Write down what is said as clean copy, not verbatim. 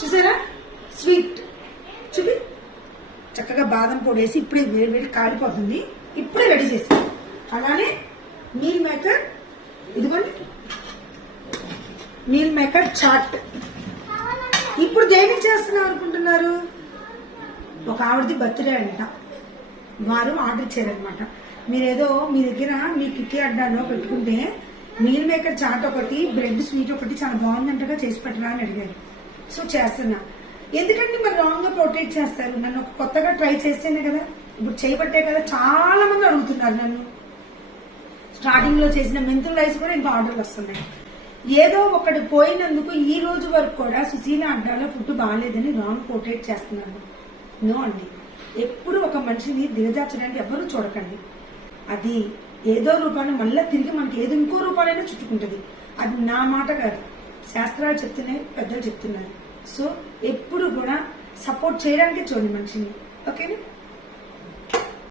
చూసారా స్వీట్ చూపి చక్కగా బాదం పొడి వేసి ఇప్పుడే వేడి వేడి కాలిపోతుంది, ఇప్పుడే రెడీ చేసి. అలానే మీల్ మేకర్, ఇదిగోండి మీల్ మేకర్ చాట్. ఇప్పుడు దేనికి చేస్తున్నాం అనుకుంటున్నారు? ఒక ఆవిడది బర్త్డే అంట, వారు ఆర్డర్ ఇచ్చారనమాట. మీరేదో మీ దగ్గర మీ కిట్టి అడ్డాలో పెట్టుకుంటే మీల్ మేకర్ చాట్ ఒకటి, బ్రెడ్ స్వీట్ ఒకటి చాలా బాగుందంటగా చేసి పెట్టరా అని అడిగారు. సో చేస్తున్నా. ఎందుకంటే మరి రాంగ్ గా ప్రొటెక్ట్ చేస్తారు. నన్ను ఒక కొత్తగా ట్రై చేస్తేనే కదా, ఇప్పుడు చేయబట్టే కదా చాలా మంది అడుగుతున్నారు నన్ను. స్టార్టింగ్ లో చేసిన మెంతుల రైస్ కూడా ఇంకా ఆర్డర్లు వస్తున్నాయి. ఏదో ఒకటి పోయినందుకు ఈ రోజు వరకు కూడా సుశీల అడ్డాలో ఫుడ్ బాగాలేదని రాంగ్ ప్రొటెక్ట్ చేస్తున్నాను. నో అండి, ఎప్పుడు ఒక మనిషిని దిగజార్చడానికి ఎవరు చూడకండి. అది ఏదో రూపాన్ని మళ్ళీ తిరిగి మనకి ఏదో ఇంకో రూపాలైనా చుట్టుకుంటుంది. అది నా మాట కాదు, శాస్త్రాలు చెప్తున్నాయి, పెద్దలు చెప్తున్నారు. సో ఎప్పుడు కూడా సపోర్ట్ చేయడానికి చూడండి మనిషిని. ఓకేనా?